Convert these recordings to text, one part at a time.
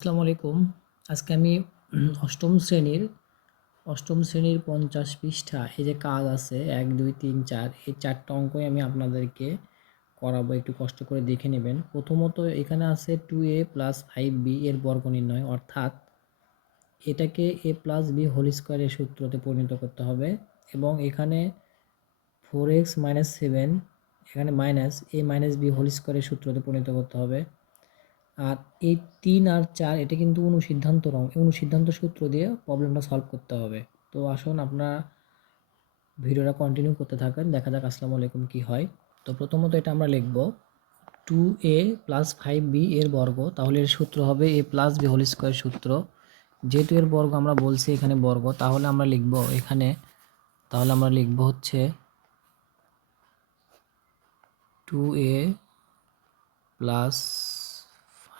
আসসালামু আলাইকুম। আজকে আমি অষ্টম শ্রেণীর 50 পৃষ্ঠা এই যে কাজ আছে 1, 2, 3, 4 এই 4টা অঙ্কই আমি আপনাদেরকে করাবো। একটু কষ্ট করে দেখে নেবেন। প্রথমত এখানে আছে 2a + 5b এর বর্গ নির্ণয়, অর্থাৎ এটাকে a + b হোল স্কয়ারের সূত্রতে পরিণত করতে হবে এবং এখানে 4x - 7 এখানে মাইনাস a - b হোল স্কয়ারের সূত্রতে পরিণত করতে হবে। আর এই 3 আর 4 এটা কিন্তু অনুসিদ্ধান্ত সূত্র দিয়ে প্রবলেমটা সলভ করতে হবে। তো আসুন আপনারা ভিডিওটা কন্টিনিউ করতে থাকেন, দেখা যাক আসসালামু আলাইকুম কী হয়। তো প্রথমত এটা আমরা লিখব 2a + 5b এর বর্গ, তাহলে এর সূত্র হবে a + b হোল স্কয়ার সূত্র। যেহেতু এর বর্গ আমরা বলছি এখানে বর্গ, তাহলে আমরা লিখব হচ্ছে 2a +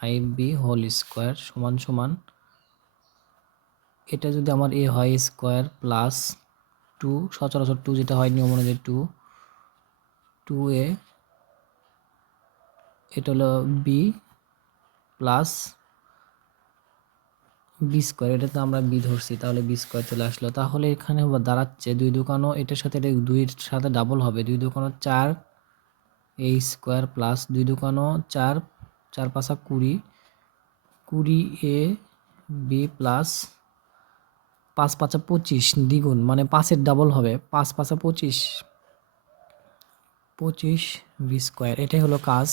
5b হোল স্কয়ার সমান সমান, এটা যদি আমার a হয় স্কয়ার প্লাস 2, সচরাচর 2 যেটা হয় নিয়ম অনুযায়ী 2a, এটা হলো b প্লাস বি স্কোয়ার, এটা তো আমরা বি ধরছি, তাহলে বি স্কোয়ার চলে আসলো। তাহলে এখানে দাঁড়াচ্ছে 2 দুগুণ, এটার সাথে এটা 2 এর সাথে ডাবল হবে, 2 দুগুণ 4 a স্কোয়ার প্লাস 2 দুগুণ 4, 4 5 20, 20 a b প্লাস 5 5 25 দ্বিগুণ, মানে 5-এর ডাবল হবে, 5 5 25, 25 বি স্কোয়ার। এটাই হলো কাজ।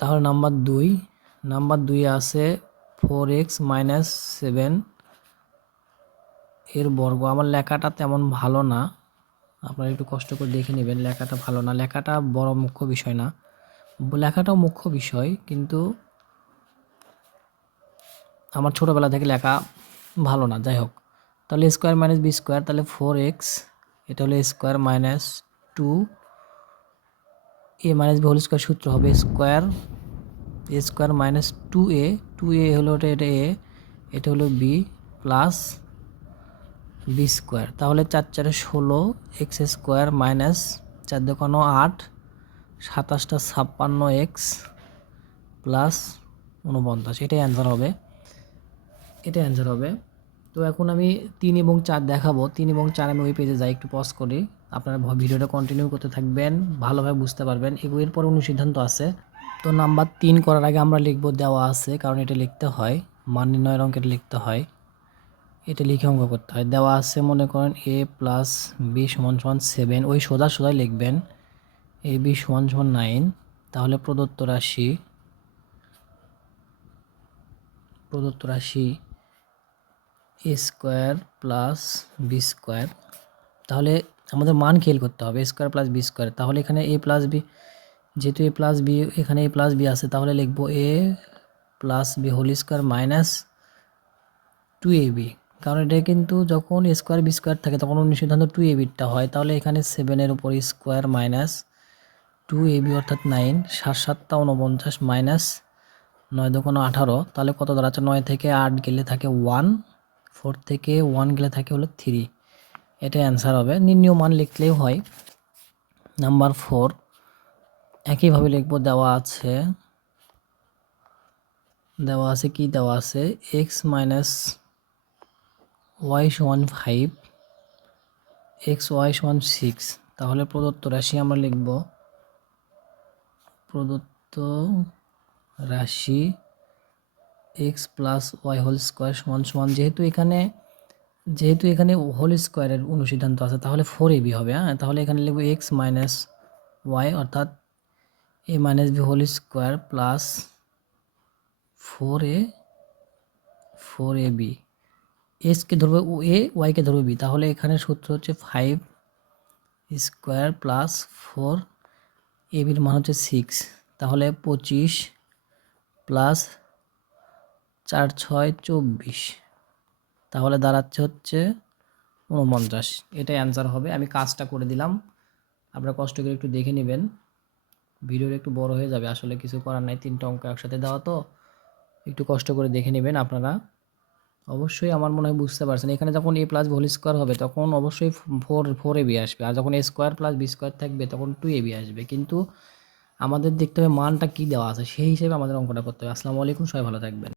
তাহলে নাম্বার 2 আছে 4x - 7 এর বর্গ। আমার লেখাটা তেমন ভালো না, আপনারা একটু কষ্ট করে দেখে নেবেন। লেখাটা ভালো না, লেখাটা বড় মুখ্য বিষয় না, লেখাটাও মুখ্য বিষয়, কিন্তু আমার ছোটোবেলা থেকে লেখা ভালো না। যাই হোক, তাহলে স্কোয়ার মাইনাস বি স্কোয়ার, তাহলে 4x, এটা হলো square minus 2 a - b whole square সূত্র হবে স্কোয়ার মাইনাস 2a হলো এটা a, এটা হলো b প্লাস বি স্কোয়ার। তাহলে 4 4 16 এক্স স্কোয়ার মাইনাস 4 দুগুণ 8, 27টা 56x প্লাস 49, এটাই অ্যান্সার হবে। তো এখন আমি 3 এবং 4 দেখাবো। 3 এবং 4 আমি ওই পেজে যাই, একটু পজ করি, আপনারা ভিডিওটা কন্টিনিউ করতে থাকবেন, ভালোভাবে বুঝতে পারবেন। এর পর অনুসিদ্ধান্ত আছে। তো নাম্বার 3 করার আগে আমরা লিখব দেওয়া আছে, কারণ এটা লিখতে হয়, মান নির্ণয়ের অঙ্কের লিখতে হয়, এটা লিখে অঙ্ক করতে হয়। দেওয়া আছে, মনে করেন a + b = 7, ওই সোজাই লিখবেন ab = 9। তাহলে প্রদত্ত রাশি a square plus B square, তাহলে আমাদের মান খেয়াল করতে হবে, a square plus B square. তাহলে এখানে a + b, যেহেতু a + b, এখানে a + b আছে, তাহলে লিখব a + b whole square minus 2ab, কারণ এটা কিন্তু যখন a স্কোয়ার বি স্কোয়ার থাকে তখন অনুসিদ্ধান্ত 2ab-টা হয়। তাহলে এখানে 7-এর উপর স্কোয়ার মাইনাস 2ab অর্থাৎ 9, 7 7টা 49 মাইনাস 9 দুগুণ 18, তাহলে কত দাঁড়াচ্ছে, 9 থেকে 8 গেলে থাকে 1, 4 থেকে 1 গেলে থাকে হলো 3, এটা অ্যান্সার হবে। নির্ণীয় মান লিখলেও হয়। নাম্বার 4 একইভাবে লিখব, দেওয়া আছে কি দেওয়া আছে, x - y = 5, x y = 6। তাহলে প্রদত্ত রাশি আমরা লিখব x + y হোল স্কোয়ার সমান, যেহেতু এখানে হোল স্কোয়ারের অনুসিদ্ধান্ত আছে, তাহলে 4ab হবে। তাহলে এখানে লিখব x - y অর্থাৎ a - b whole square plus 4ab, কে ধরবে a, y কে ধরবে b, তাহলে এখানে সূত্র হচ্ছে 5 স্কোয়ার প্লাস 4, ab-র মান হচ্ছে 6, তাহলে 25 প্লাস 4 6 24, তাহলে দাঁড়াচ্ছে হচ্ছে 49, এটাই অ্যান্সার হবে। আমি কাজটা করে দিলাম, আপনারা কষ্ট করে একটু দেখে নেবেন। ভিডিওটা একটু বড় হয়ে যাবে, আসলে কিছু করার নাই, 3টা অঙ্ক একসাথে দেওয়া, তো একটু কষ্ট করে দেখে নেবেন। আপনারা অবশ্যই আমার মনে হয় বুঝতে পারছেন। এখানে যখন a + b হোল স্কোয়ার হবে তখন অবশ্যই 4ab আসবে, আর যখন a square plus B square থাকবে তখন 2ab আসবে। কিন্তু আমাদের দেখতে হবে মানটা কি দেওয়া আছে, সেই হিসেবে আমাদের অঙ্কটা করতে হবে। আসসালামু আলাইকুম, সবাই ভালো থাকবেন।